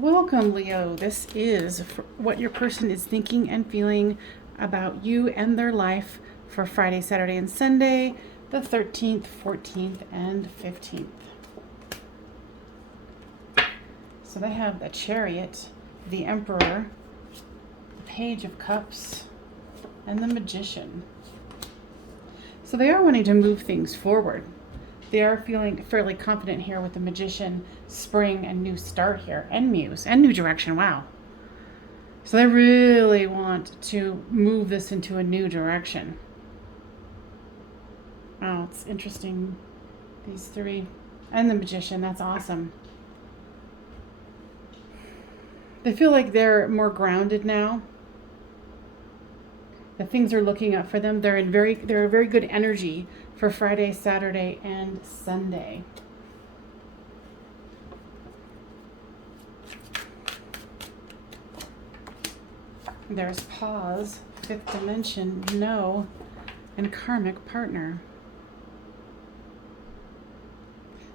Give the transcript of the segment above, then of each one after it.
Welcome, Leo. This is what your person is thinking and feeling about you and their life for Friday, Saturday, and Sunday, the 13th, 14th, and 15th. So they have the Chariot, the Emperor, the Page of Cups, and the Magician. So they are wanting to move things forward. They are feeling fairly confident here with the Magician, spring, and new start here, and Muse, and new direction. Wow. So they really want to move this into a new direction. Oh, it's interesting. These three. And the Magician, that's awesome. They feel like they're more grounded now. The things are looking up for them. They're a very good energy for Friday, Saturday, and Sunday. There's pause, fifth dimension, no, and karmic partner.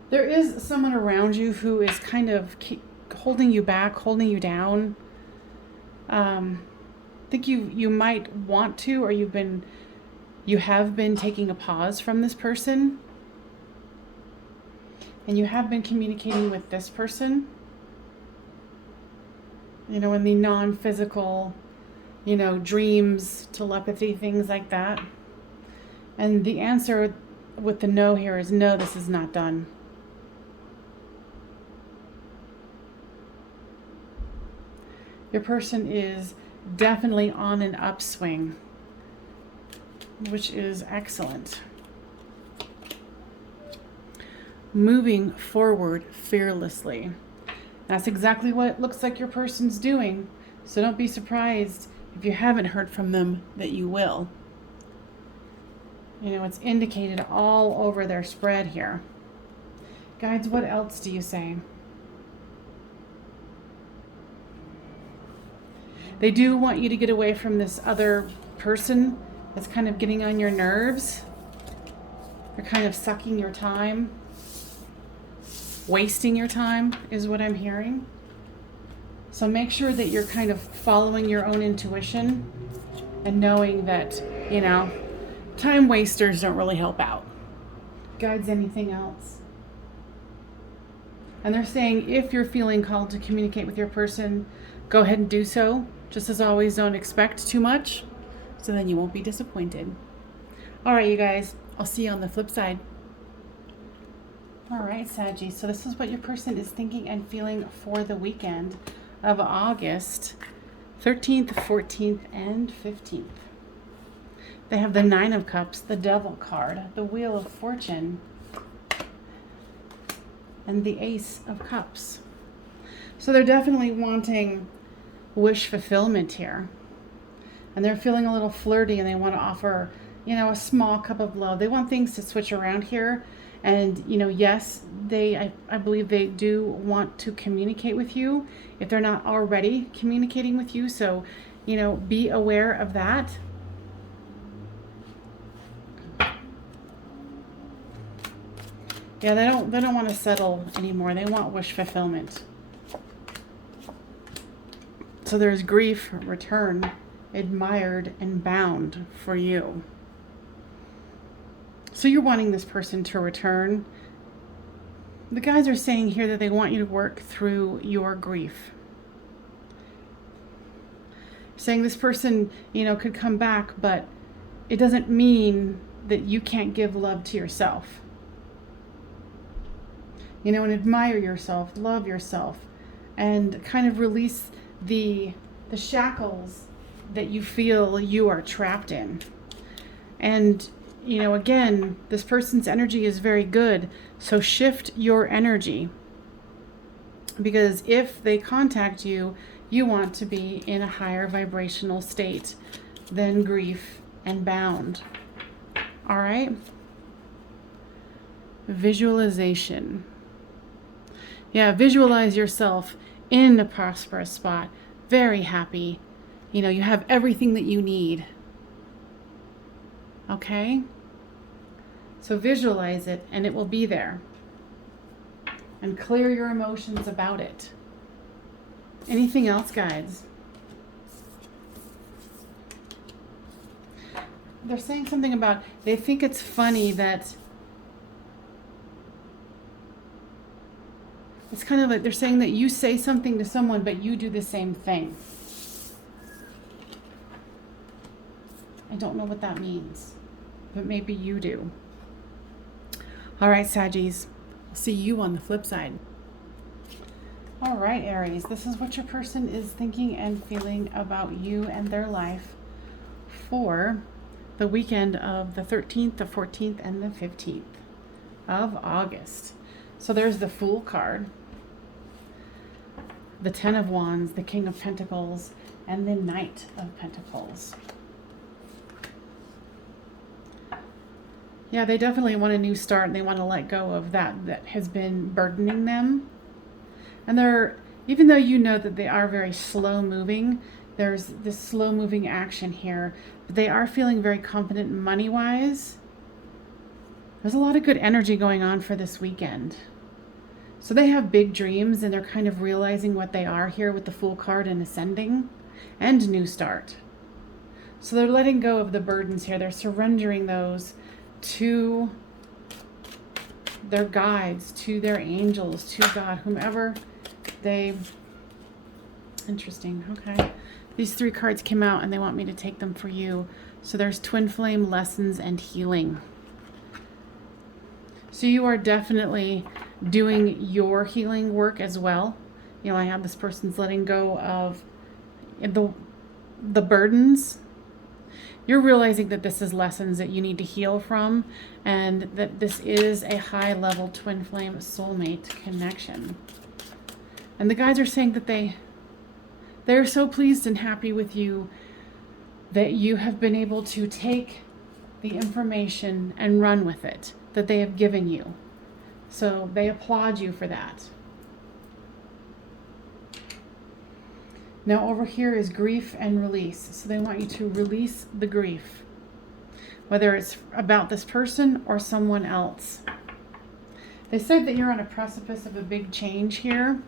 There is someone around you who is kind of holding you back, holding you down. I think you might want to, or you have been taking a pause from this person, and you have been communicating with this person, in the non-physical, dreams, telepathy, things like that. And the answer with the no here is no, this is not done. Your person is definitely on an upswing, which is excellent. Moving forward fearlessly. That's exactly what it looks like your person's doing. So don't be surprised if you haven't heard from them that you will. It's indicated all over their spread here. Guides, what else do you say? They do want you to get away from this other person that's kind of getting on your nerves. They're kind of sucking your time. Wasting your time is what I'm hearing. So make sure that you're kind of following your own intuition and knowing that, time wasters don't really help out. Guides, anything else? And they're saying if you're feeling called to communicate with your person, go ahead and do so. Just as always, don't expect too much, so then you won't be disappointed. All right, you guys, I'll see you on the flip side. All right, Saggy, so this is what your person is thinking and feeling for the weekend of August 13th, 14th, and 15th. They have the Nine of Cups, the Devil card, the Wheel of Fortune, and the Ace of Cups. So they're definitely wanting wish fulfillment here. And they're feeling a little flirty, and they want to offer, a small cup of love. They want things to switch around here. And, yes, I believe they do want to communicate with you if they're not already communicating with you. So, be aware of that. Yeah, they don't want to settle anymore. They want wish fulfillment. So there's grief, return, admired, and bound for you. So you're wanting this person to return. The guys are saying here that they want you to work through your grief. Saying this person, could come back, but it doesn't mean that you can't give love to yourself. And admire yourself, love yourself, and kind of release the shackles that you feel you are trapped in. And again, this person's energy is very good, so shift your energy, because if they contact you, you want to be in a higher vibrational state than grief and bound. All right? Visualization. Yeah, visualize yourself in a prosperous spot, very happy. You have everything that you need. Okay? So visualize it, and it will be there. And clear your emotions about it. Anything else, guides? They're saying something about, they think it's funny that it's kind of like they're saying that you say something to someone, but you do the same thing. I don't know what that means, but maybe you do. All right, Saggies. I'll see you on the flip side. All right, Aries. This is what your person is thinking and feeling about you and their life for the weekend of the 13th, the 14th, and the 15th of August. So there's the Fool card, the Ten of Wands, the King of Pentacles, and the Knight of Pentacles. Yeah, they definitely want a new start, and they want to let go of that has been burdening them. And they're, even though you know that they are very slow moving, there's this slow moving action here, but they are feeling very confident money-wise. There's a lot of good energy going on for this weekend. So they have big dreams, and they're kind of realizing what they are here with the Fool card and Ascending and New Start. So they're letting go of the burdens here. They're surrendering those to their guides, to their angels, to God, whomever they... Interesting. Okay. These three cards came out, and they want me to take them for you. So there's Twin Flame, Lessons, and Healing. So you are definitely doing your healing work as well. You know, I have this person's letting go of the burdens. You're realizing that this is lessons that you need to heal from, and that this is a high-level twin flame soulmate connection. And the guides are saying that they're so pleased and happy with you that you have been able to take the information and run with it that they have given you. So they applaud you for that. Now over here is grief and release. So they want you to release the grief, whether it's about this person or someone else. They said that you're on a precipice of a big change here.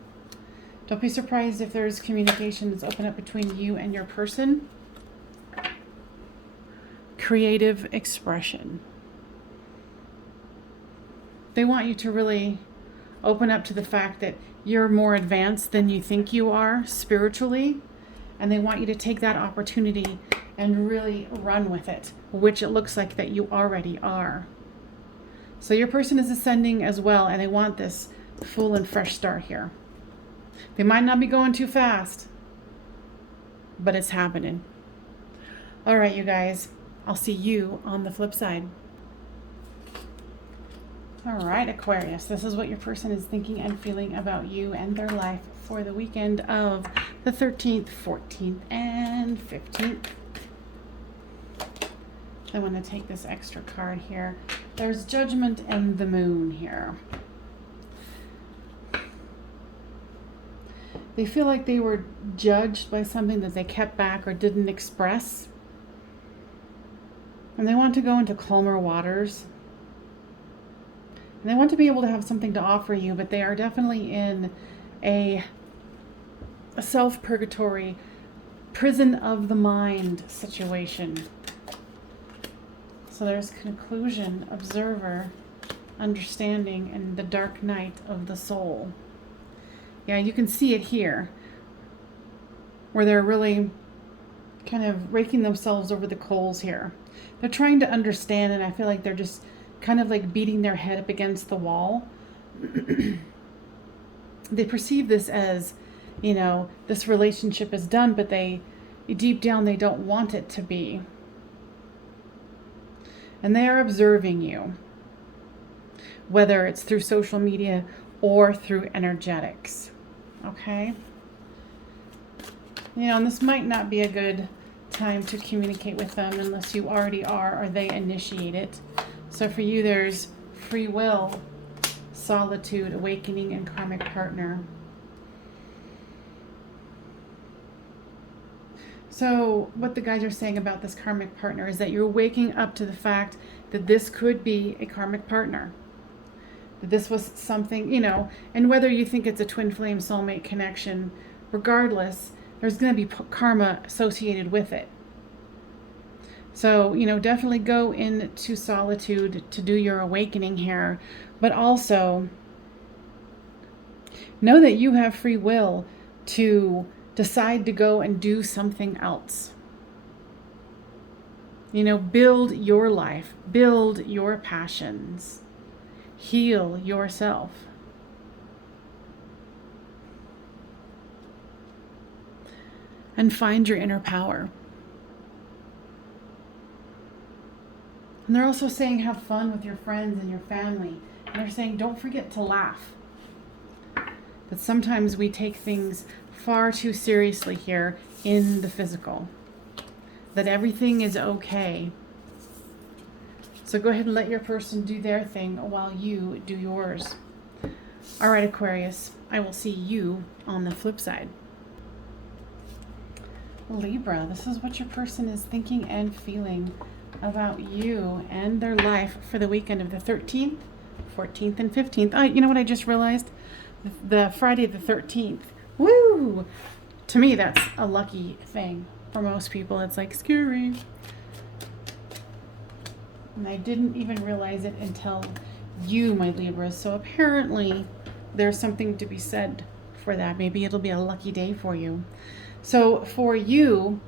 Don't be surprised if there's communication that's open up between you and your person. Creative expression. They want you to really open up to the fact that you're more advanced than you think you are spiritually, and they want you to take that opportunity and really run with it, which it looks like that you already are. So your person is ascending as well, and they want this full and fresh start here. They might not be going too fast, but it's happening. All right, you guys, I'll see you on the flip side. All right, Aquarius, this is what your person is thinking and feeling about you and their life for the weekend of the 13th, 14th, and 15th. I want to take this extra card here. There's Judgment and the Moon here. They feel like they were judged by something that they kept back or didn't express. And they want to go into calmer waters. And they want to be able to have something to offer you, but they are definitely in a self-purgatory, prison of the mind situation. So there's conclusion, observer, understanding, and the dark night of the soul. Yeah, you can see it here, where they're really kind of raking themselves over the coals here. They're trying to understand, and I feel like they're just kind of like beating their head up against the wall. They perceive this as, you know, this relationship is done, but deep down, they don't want it to be. And they are observing you, whether it's through social media or through energetics. Okay? You know, and this might not be a good time to communicate with them unless you already are or they initiate it. So for you, there's free will, solitude, awakening, and karmic partner. So what the guys are saying about this karmic partner is that you're waking up to the fact that this could be a karmic partner. That this was something, you know, and whether you think it's a twin flame soulmate connection regardless, there's going to be karma associated with it. So, definitely go into solitude to do your awakening here, but also know that you have free will to decide to go and do something else. Build your life, build your passions, heal yourself. And find your inner power. And they're also saying have fun with your friends and your family. And they're saying don't forget to laugh. But sometimes we take things far too seriously here in the physical. That everything is okay. So go ahead and let your person do their thing while you do yours. All right, Aquarius, I will see you on the flip side. Libra, this is what your person is thinking and feeling about you and their life for the weekend of the 13th, 14th, and 15th. You know what I just realized? The Friday the 13th. Woo! To me, that's a lucky thing. For most people, it's like scary. And I didn't even realize it until you, my Libras. So apparently, there's something to be said for that. Maybe it'll be a lucky day for you. So for you,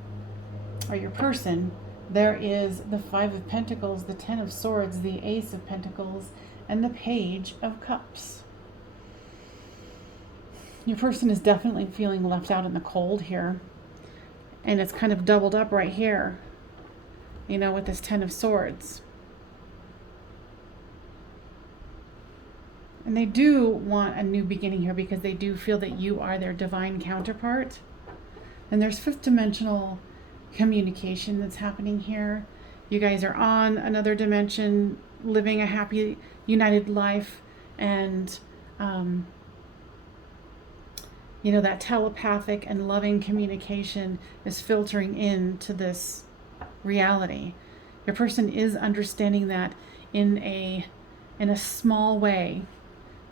or your person, there is the 5 of Pentacles, the 10 of Swords, the Ace of Pentacles, and the Page of Cups. Your person is definitely feeling left out in the cold here. And it's kind of doubled up right here, with this 10 of Swords. And they do want a new beginning here because they do feel that you are their divine counterpart. And there's 5th dimensional communication that's happening here. You guys are on another dimension, living a happy, united life, and that telepathic and loving communication is filtering into this reality. Your person is understanding that in a small way.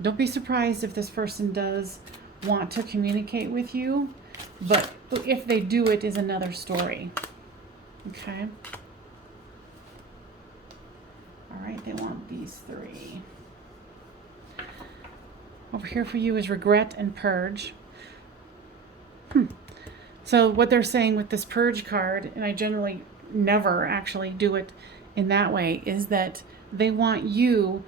Don't be surprised if this person does want to communicate with you, but if they do, it is another story. Okay? All right, they want these 3. Over here for you is regret and purge. So what they're saying with this purge card, and I generally never actually do it in that way, is that they want you,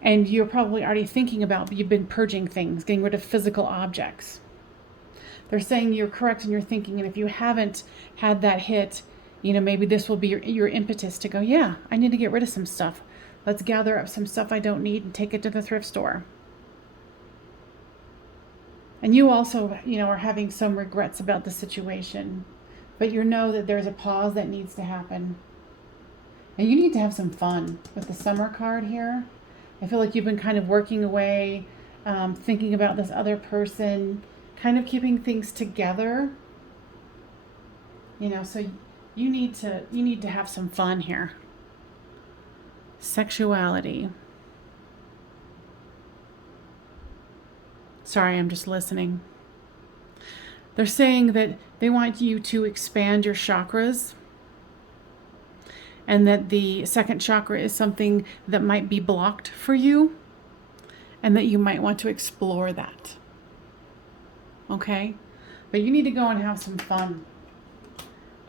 and you're probably already thinking about, you've been purging things, getting rid of physical objects. They're saying you're correct in your thinking, and if you haven't had that hit, maybe this will be your impetus to go, yeah, I need to get rid of some stuff. Let's gather up some stuff I don't need and take it to the thrift store. And you also, are having some regrets about the situation, but you know that there's a pause that needs to happen. And you need to have some fun with the summer card here. I feel like you've been kind of working away, thinking about this other person, kind of keeping things together. So you need to have some fun here. Sexuality. Sorry, I'm just listening. They're saying that they want you to expand your chakras, and that the second chakra is something that might be blocked for you, and that you might want to explore that. Okay? But you need to go and have some fun.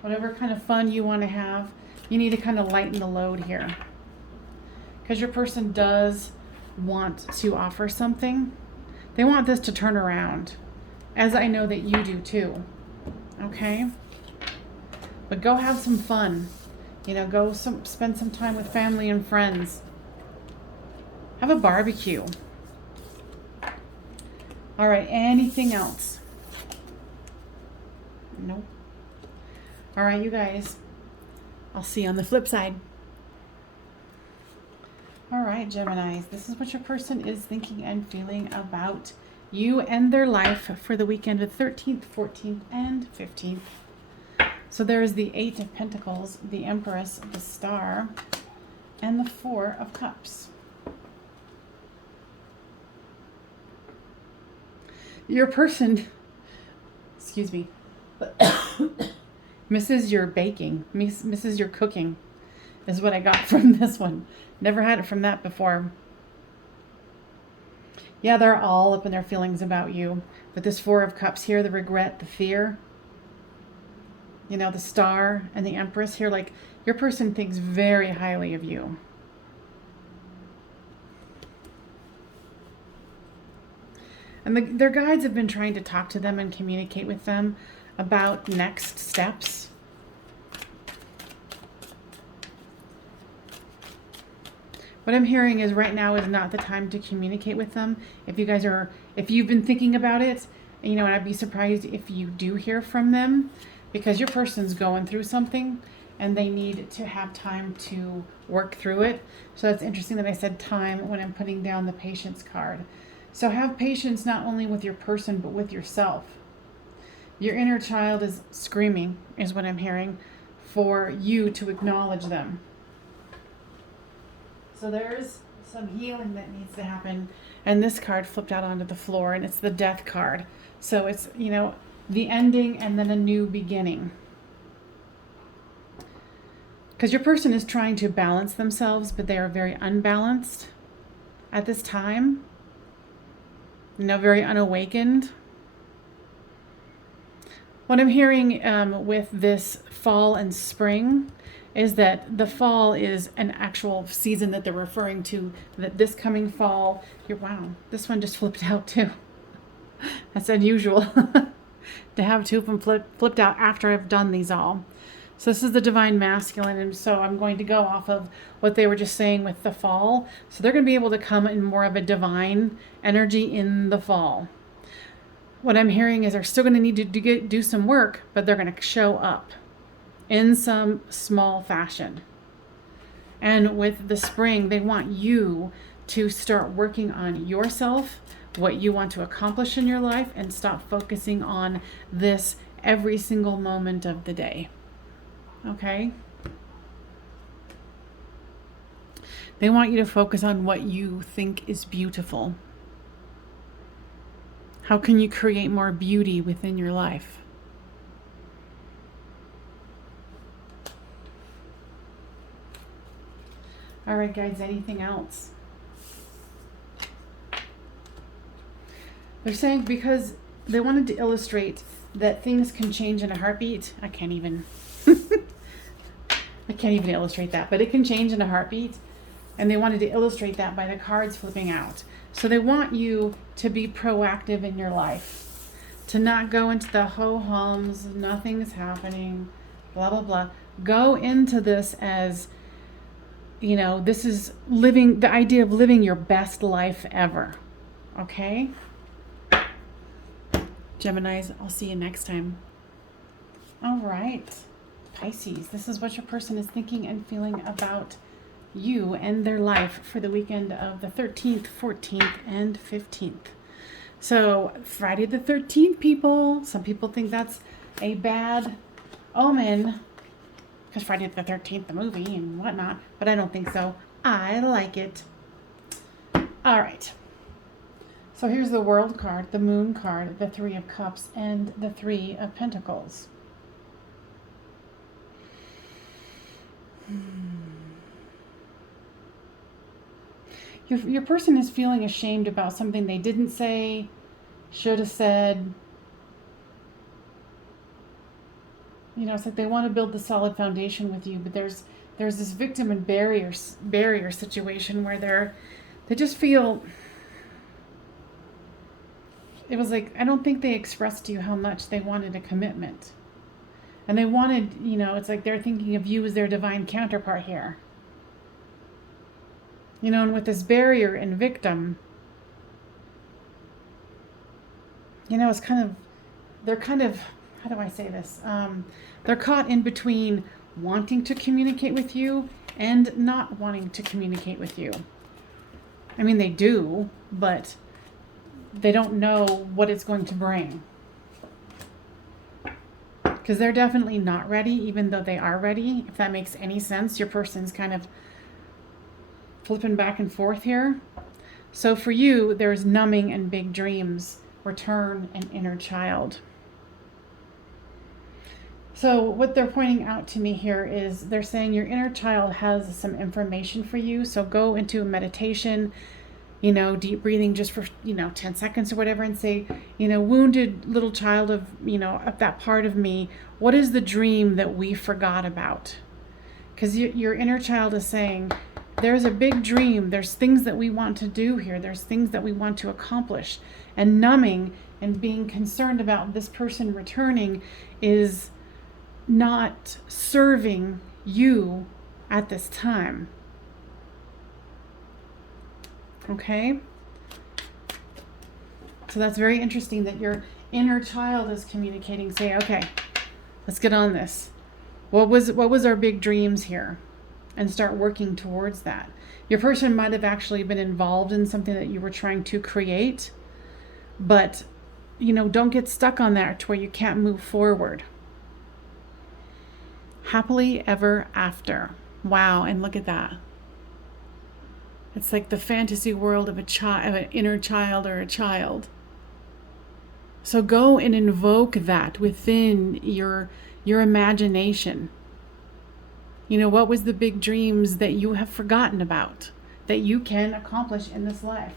Whatever kind of fun you want to have, you need to kind of lighten the load here. Because your person does want to offer something. They want this to turn around, as I know that you do too. Okay? But go have some fun. Go spend some time with family and friends. Have a barbecue. All right, anything else? Nope. All right, you guys. I'll see you on the flip side. All right, Geminis, this is what your person is thinking and feeling about you and their life for the weekend of 13th, 14th, and 15th. So there is the 8 of Pentacles, the Empress, the Star, and the 4 of Cups. Your person excuse me, misses your baking, misses your cooking is what I got from this one. Never had it from that before. Yeah, they're all up in their feelings about you. But this Four of Cups here, the regret, the fear, you know, the Star and the Empress here, like your person thinks very highly of you. And their guides have been trying to talk to them and communicate with them about next steps. What I'm hearing is right now is not the time to communicate with them. If you've been thinking about it, you know, and I'd be surprised if you do hear from them, because your person's going through something and they need to have time to work through it. So it's interesting that I said time when I'm putting down the patience card. So have patience not only with your person, but with yourself. Your inner child is screaming, is what I'm hearing, for you to acknowledge them. So there's some healing that needs to happen. And this card flipped out onto the floor, and it's the Death card. So it's, you know, the ending and then a new beginning. Because your person is trying to balance themselves, but they are very unbalanced at this time. You know, very unawakened. What I'm hearing with this fall and spring is that the fall is an actual season that they're referring to, that this coming fall, wow, this one just flipped out too. That's unusual to have two of them flipped out after I've done these all. So this is the Divine Masculine, and so I'm going to go off of what they were just saying with the fall. So they're going to be able to come in more of a divine energy in the fall. What I'm hearing is they're still going to need to do some work, but they're going to show up in some small fashion. And with the spring, they want you to start working on yourself, what you want to accomplish in your life, and stop focusing on this every single moment of the day. Okay? They want you to focus on what you think is beautiful. How can you create more beauty within your life? All right, guys, anything else? They're saying because they wanted to illustrate that things can change in a heartbeat. I can't even illustrate that, but it can change in a heartbeat. And they wanted to illustrate that by the cards flipping out. So they want you to be proactive in your life, to not go into the ho-hums, nothing's happening, blah, blah, blah. Go into this as, you know, this is living, the idea of living your best life ever. Okay? Geminis, I'll see you next time. All right. Pisces, this is what your person is thinking and feeling about you and their life for the weekend of the 13th, 14th, and 15th. So Friday the 13th, people. Some people think that's a bad omen because Friday the 13th, the movie and whatnot, but I don't think so. I like it. All right. So here's the World card, the Moon card, the Three of Cups, and the Three of Pentacles. Your person is feeling ashamed about something they didn't say, should have said. You know, it's like they want to build the solid foundation with you, but there's this victim and barrier situation where they just feel. It was like, I don't think they expressed to you how much they wanted a commitment. And they wanted, you know, it's like they're thinking of you as their divine counterpart here. You know, and with this barrier and victim, you know, it's they're kind of, how do I say this? They're caught in between wanting to communicate with you and not wanting to communicate with you. I mean, they do, but they don't know what it's going to bring. Because they're definitely not ready, even though they are ready. If that makes any sense, your person's kind of flipping back and forth here. So for you, there's numbing and big dreams, return and inner child. So what they're pointing out to me here is they're saying your inner child has some information for you. So go into a meditation, deep breathing just for, 10 seconds or whatever, and say, wounded little child of, of that part of me, what is the dream that we forgot about? Because your inner child is saying, there's a big dream. There's things that we want to do here. There's things that we want to accomplish. And numbing and being concerned about this person returning is not serving you at this time. Okay? So that's very interesting that your inner child is communicating, say, okay, let's get on this. What was our big dreams here? And start working towards that. Your person might have actually been involved in something that you were trying to create, but don't get stuck on that to where you can't move forward. Happily ever after. Wow, and look at that. It's like the fantasy world of of an inner child or a child. So go and invoke that within your imagination. What was the big dreams that you have forgotten about that you can accomplish in this life?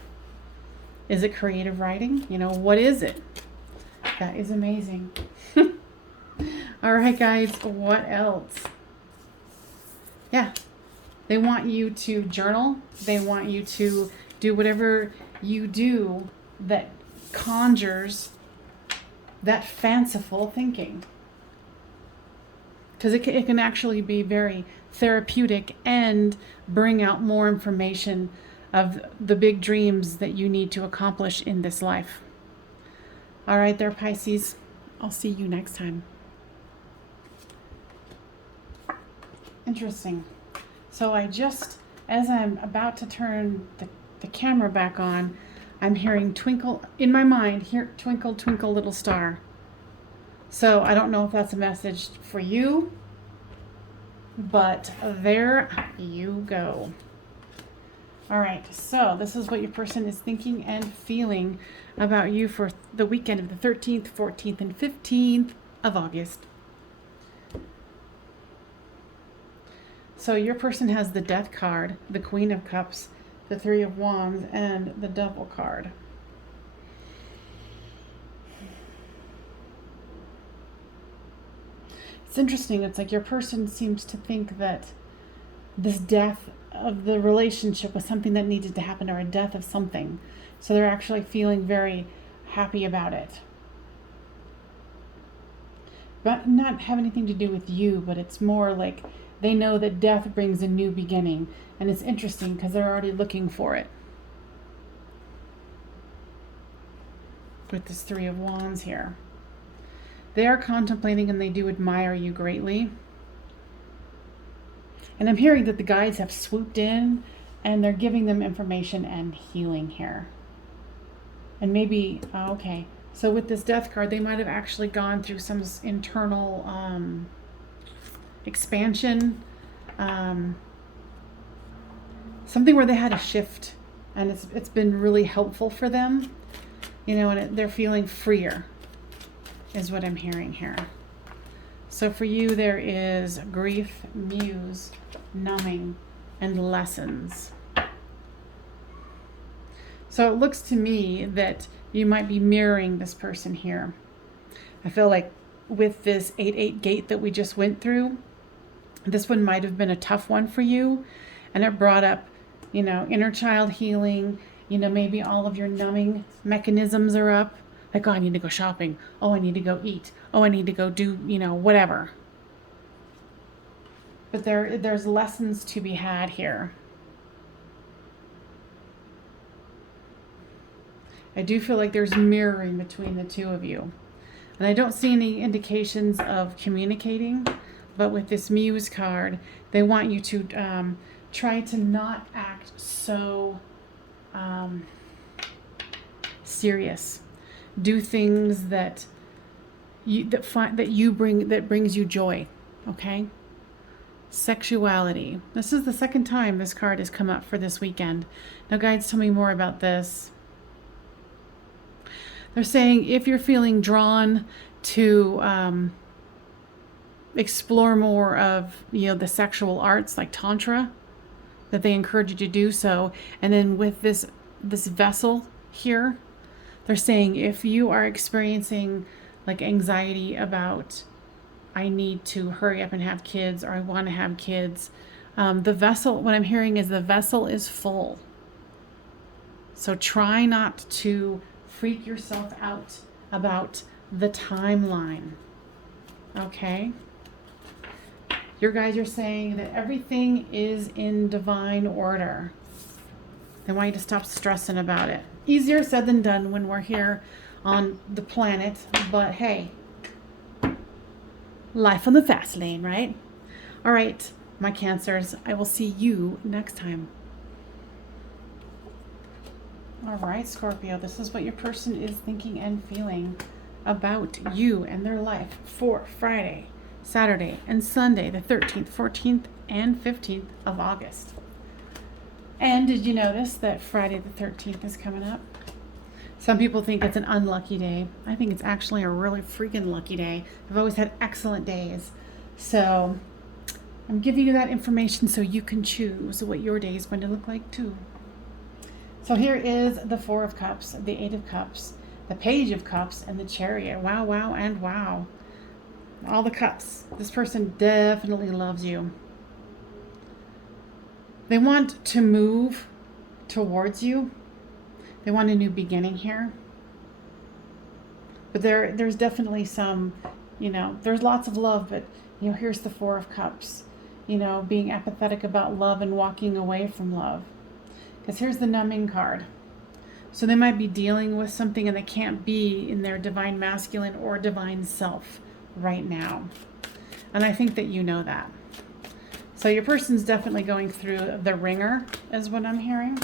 Is it creative writing? What is it? That is amazing. All right, guys, what else? Yeah, they want you to journal. They want you to do whatever you do that conjures that fanciful thinking. Because it can actually be very therapeutic and bring out more information of the big dreams that you need to accomplish in this life. All right there, Pisces. I'll see you next time. Interesting. So as I'm about to turn the camera back on, I'm hearing twinkle, in my mind, twinkle, twinkle, little star. So I don't know if that's a message for you, but there you go. All right, so this is what your person is thinking and feeling about you for the weekend of the 13th, 14th, and 15th of August. So your person has the Death card, the Queen of Cups, the Three of Wands, and the Devil card. It's interesting. It's like your person seems to think that this death of the relationship was something that needed to happen, or a death of something. So they're actually feeling very happy about it. But not have anything to do with you, but it's more like they know that death brings a new beginning. And it's interesting because they're already looking for it. With this Three of Wands here. They are contemplating and they do admire you greatly. And I'm hearing that the guides have swooped in and they're giving them information and healing here. And maybe, okay, so with this Death card, they might have actually gone through some internal expansion, something where they had a shift, and it's been really helpful for them, and they're feeling freer, is what I'm hearing here. So for you, there is grief, muse, numbing, and lessons. So it looks to me that you might be mirroring this person here. I feel like with this 8-8 gate that we just went through, this one might have been a tough one for you, and it brought up, inner child healing, maybe all of your numbing mechanisms are up. Like, oh, I need to go shopping. Oh, I need to go eat. Oh, I need to go do, whatever. But there's lessons to be had here. I do feel like there's mirroring between the two of you. And I don't see any indications of communicating, but with this Muse card, they want you to try to not act so serious. Do things that brings you joy, okay? Sexuality. This is the second time this card has come up for this weekend. Now, guides, tell me more about this. They're saying if you're feeling drawn to explore more of, the sexual arts like Tantra, that they encourage you to do so. And then with this vessel here, they're saying if you are experiencing like anxiety about, I need to hurry up and have kids, or I want to have kids, the vessel, what I'm hearing is the vessel is full. So try not to freak yourself out about the timeline. Okay? Your guys are saying that everything is in divine order. They want you to stop stressing about it. Easier said than done when we're here on the planet, but hey, life on the fast lane, right? All right, my Cancers, I will see you next time. All right, Scorpio, this is what your person is thinking and feeling about you and their life for Friday, Saturday, and Sunday, the 13th, 14th, and 15th of August. And did you notice that Friday the 13th is coming up? Some people think it's an unlucky day. I think it's actually a really freaking lucky day. I've always had excellent days. So I'm giving you that information so you can choose what your day is going to look like too. So here is the Four of Cups, the Eight of Cups, the Page of Cups, and the Chariot. Wow, wow, and wow. All the cups. This person definitely loves you. They want to move towards you. They want a new beginning here. But there's definitely some, there's lots of love, but, here's the Four of Cups, being apathetic about love and walking away from love. Because here's the numbing card. So they might be dealing with something and they can't be in their divine masculine or divine self right now. And I think that you know that. So your person's definitely going through the ringer, is what I'm hearing.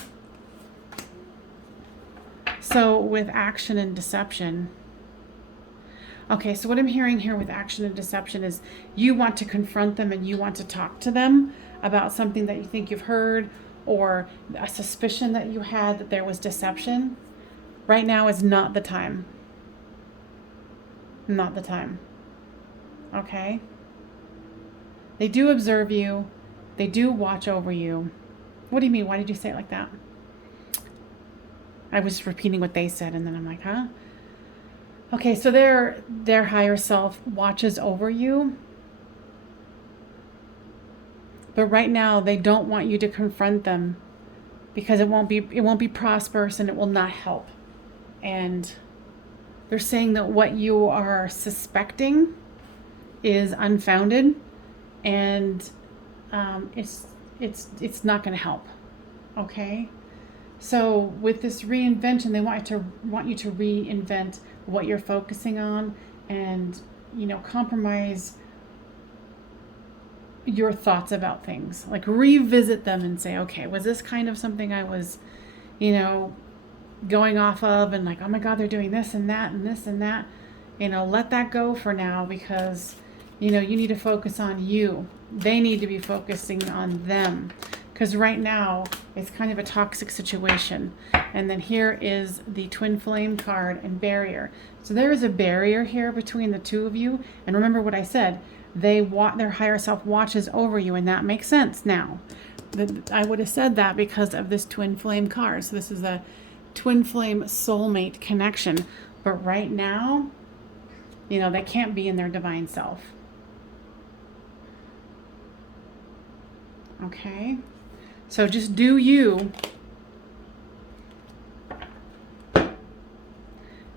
So with action and deception. Okay, so what I'm hearing here with action and deception is you want to confront them and you want to talk to them about something that you think you've heard, or a suspicion that you had that there was deception. Right now is not the time. Not the time. Okay? They do observe you. They do watch over you. What do you mean? Why did you say it like that? I was repeating what they said, and then I'm like, huh? Okay, so their higher self watches over you. But right now they don't want you to confront them because it won't be prosperous and it will not help. And they're saying that what you are suspecting is unfounded, and it's not going to help. Okay? So with this reinvention, they want you to reinvent what you're focusing on, and compromise your thoughts about things. Like revisit them and say, okay, was this kind of something I was, going off of, and like, oh my God, they're doing this and that and this and that. Let that go for now, because you need to focus on you. They need to be focusing on them, because right now it's kind of a toxic situation. And then here is the Twin Flame card and barrier. So there is a barrier here between the two of you. And remember what I said, their higher self watches over you, and that makes sense now. I would have said that because of this Twin Flame card. So this is a Twin Flame soulmate connection. But right now, they can't be in their divine self. Okay? So just do you.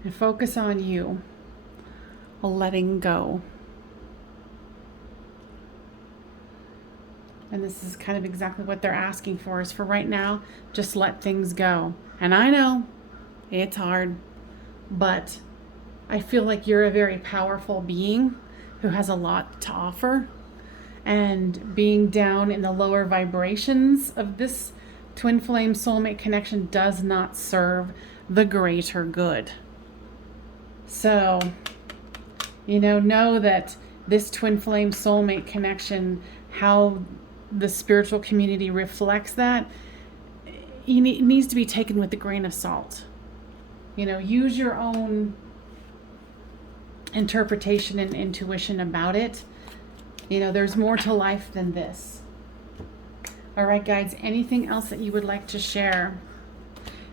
And focus on you. Letting go. And this is kind of exactly what they're asking for, is for right now, just let things go. And I know it's hard, but I feel like you're a very powerful being who has a lot to offer. And being down in the lower vibrations of this Twin Flame soulmate connection does not serve the greater good. So, know that this Twin Flame soulmate connection, how the spiritual community reflects that, it needs to be taken with a grain of salt. Use your own interpretation and intuition about it. You know, there's more to life than this. All right, guides, anything else that you would like to share?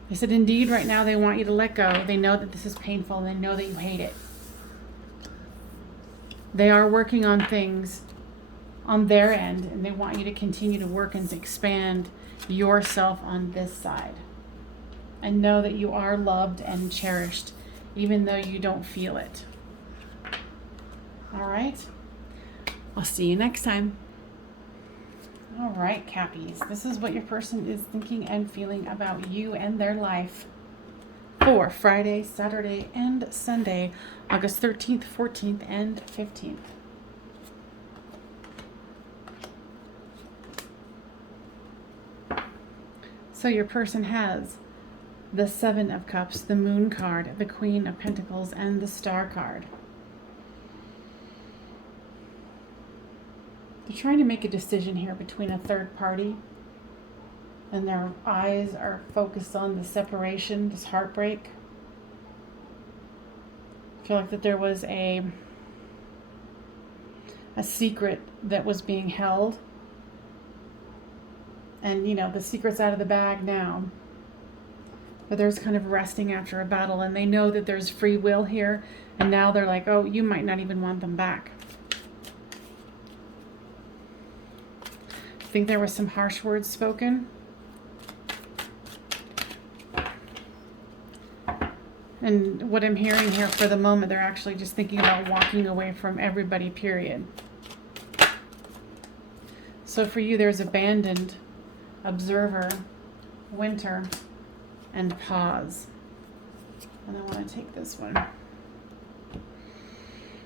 They said, indeed, right now they want you to let go. They know that this is painful and they know that you hate it. They are working on things on their end, and they want you to continue to work and to expand yourself on this side. And know that you are loved and cherished, even though you don't feel it. All right. I'll see you next time. All right, Cappies. This is what your person is thinking and feeling about you and their life for Friday, Saturday, and Sunday, August 13th, 14th, and 15th. So your person has the Seven of Cups, the Moon card, the Queen of Pentacles, and the Star card. They're trying to make a decision here between a third party, and their eyes are focused on the separation, this heartbreak. I feel like that there was a secret that was being held, and you know, the secret's out of the bag now. But there's kind of resting after a battle, and they know that there's free will here, and now they're like, oh, you might not even want them back. I think there were some harsh words spoken. And what I'm hearing here, for the moment, they're actually just thinking about walking away from everybody, period. So for you, there's abandoned, observer, winter, and pause. And I want to take this one.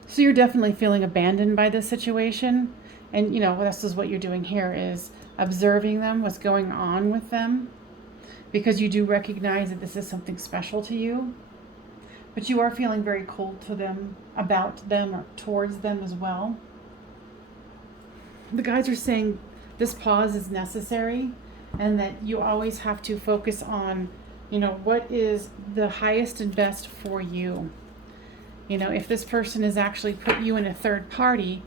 So you're definitely feeling abandoned by this situation. And, you know, this is what you're doing here, is observing them, what's going on with them. Because you do recognize that this is something special to you. But you are feeling very cold to them, about them, or towards them as well. The guides are saying this pause is necessary, and that you always have to focus on, you know, what is the highest and best for you. You know, if this person has actually put you in a third party,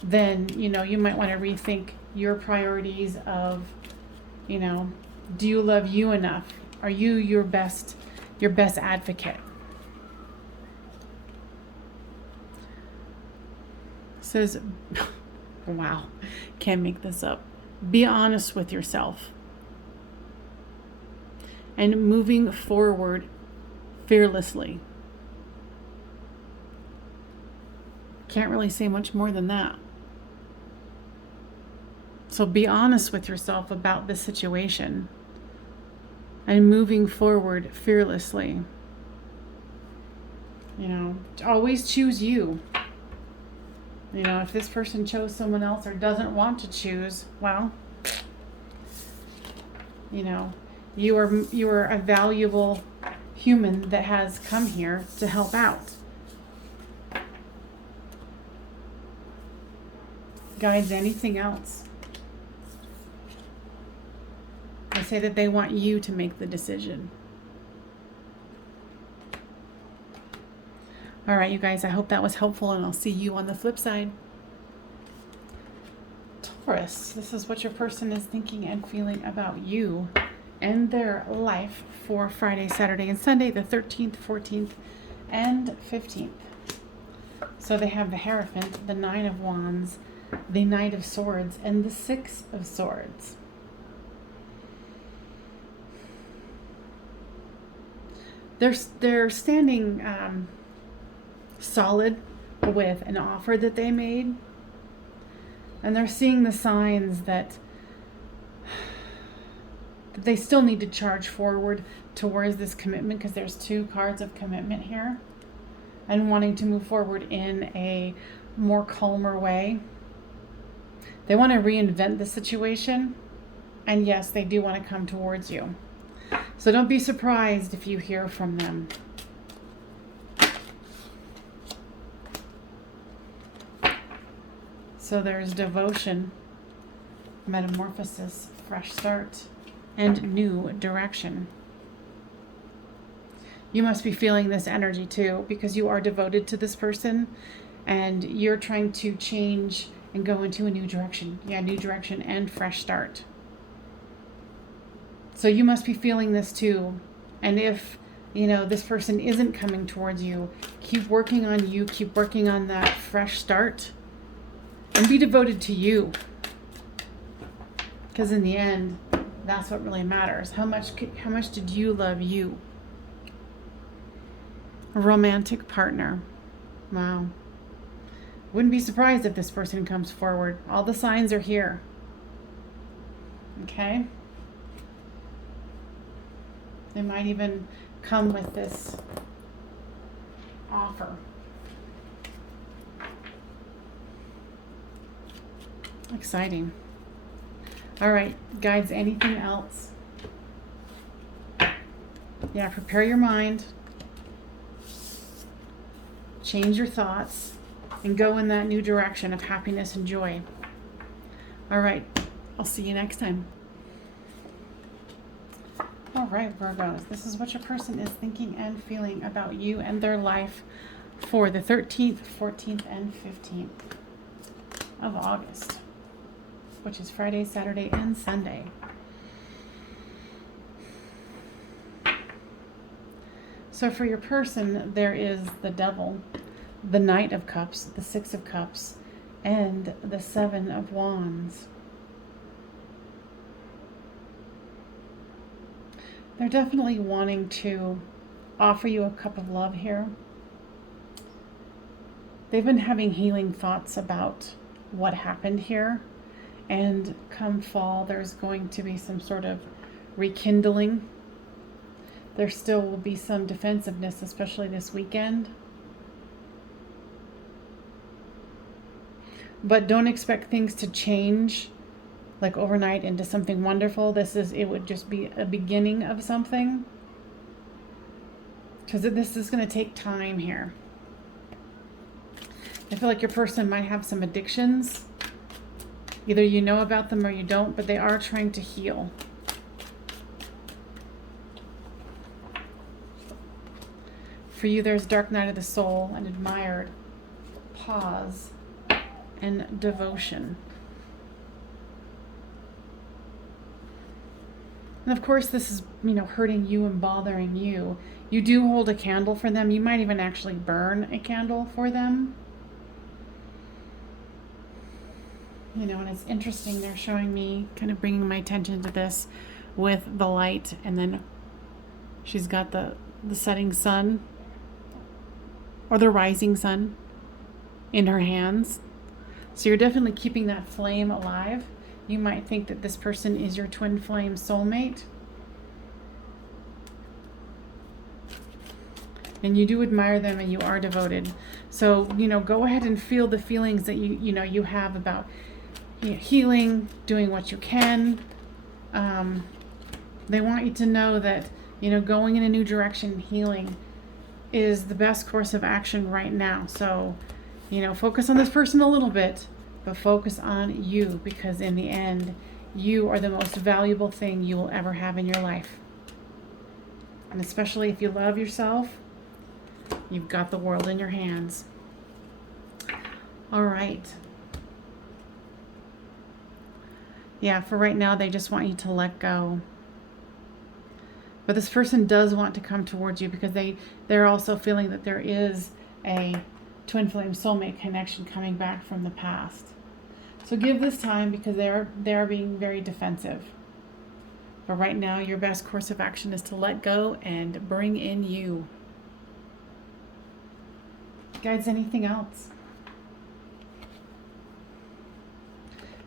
then, you know, you might want to rethink your priorities of, you know, do you love you enough? Are you your best advocate? It says, wow, can't make this up. Be honest with yourself. And moving forward fearlessly. Can't really say much more than that. So be honest with yourself about this situation and moving forward fearlessly. You know, always choose you. You know, if this person chose someone else or doesn't want to choose, well, you know, you are a valuable human that has come here to help out. Guides, anything else? They say that they want you to make the decision. All right, you guys, I hope that was helpful, and I'll see you on the flip side. Taurus, this is what your person is thinking and feeling about you and their life for Friday, Saturday, and Sunday, the 13th, 14th, and 15th. So they have the Hierophant, the Nine of Wands, the Knight of Swords, and the Six of Swords. They're standing solid with an offer that they made, and they're seeing the signs that they still need to charge forward towards this commitment, because there's two cards of commitment here, and wanting to move forward in a more calmer way. They want to reinvent the situation, and yes, they do want to come towards you. So don't be surprised if you hear from them. So there's devotion, metamorphosis, fresh start, and new direction. You must be feeling this energy too, because you are devoted to this person, and you're trying to change and go into a new direction. Yeah, new direction and fresh start. So you must be feeling this too. And if, this person isn't coming towards you, keep working on you, keep working on that fresh start, and be devoted to you. Because in the end, that's what really matters. How much did you love you? A romantic partner. Wow. Wouldn't be surprised if this person comes forward. All the signs are here. Okay? They might even come with this offer. Exciting. All right, guides, anything else? Yeah, prepare your mind. Change your thoughts and go in that new direction of happiness and joy. All right, I'll see you next time. All right, Virgos, this is what your person is thinking and feeling about you and their life for the 13th, 14th, and 15th of August, which is Friday, Saturday, and Sunday. So for your person, there is the Devil, the Knight of Cups, the Six of Cups, and the Seven of Wands. They're definitely wanting to offer you a cup of love here. They've been having healing thoughts about what happened here. And come fall, there's going to be some sort of rekindling. There still will be some defensiveness, especially this weekend. But don't expect things to change like overnight into something wonderful. It would just be a beginning of something. Because this is going to take time here. I feel like your person might have some addictions. Either you know about them or you don't, but they are trying to heal. For you, there's Dark Night of the Soul, and Admired, Pause, and Devotion. And of course, this is, hurting you and bothering you. You do hold a candle for them. You might even actually burn a candle for them. And it's interesting, they're showing me, kind of bringing my attention to this with the light, and then she's got the setting sun or the rising sun in her hands. So you're definitely keeping that flame alive. You might think that this person is your twin flame soulmate. And you do admire them and you are devoted. So, go ahead and feel the feelings that you have about healing, doing what you can. They want you to know that, going in a new direction, healing is the best course of action right now. So, focus on this person a little bit, but focus on you, because in the end, you are the most valuable thing you will ever have in your life. And especially if you love yourself, you've got the world in your hands. All right. Yeah, for right now, they just want you to let go. But this person does want to come towards you because they're also feeling that there is a twin flame soulmate connection coming back from the past. So give this time, because they're being very defensive. But right now, your best course of action is to let go and bring in you. Guides, anything else?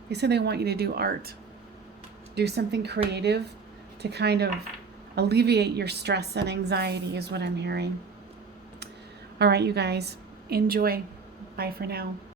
They said they want you to do art. Do something creative to kind of alleviate your stress and anxiety is what I'm hearing. All right, you guys, enjoy. Bye for now.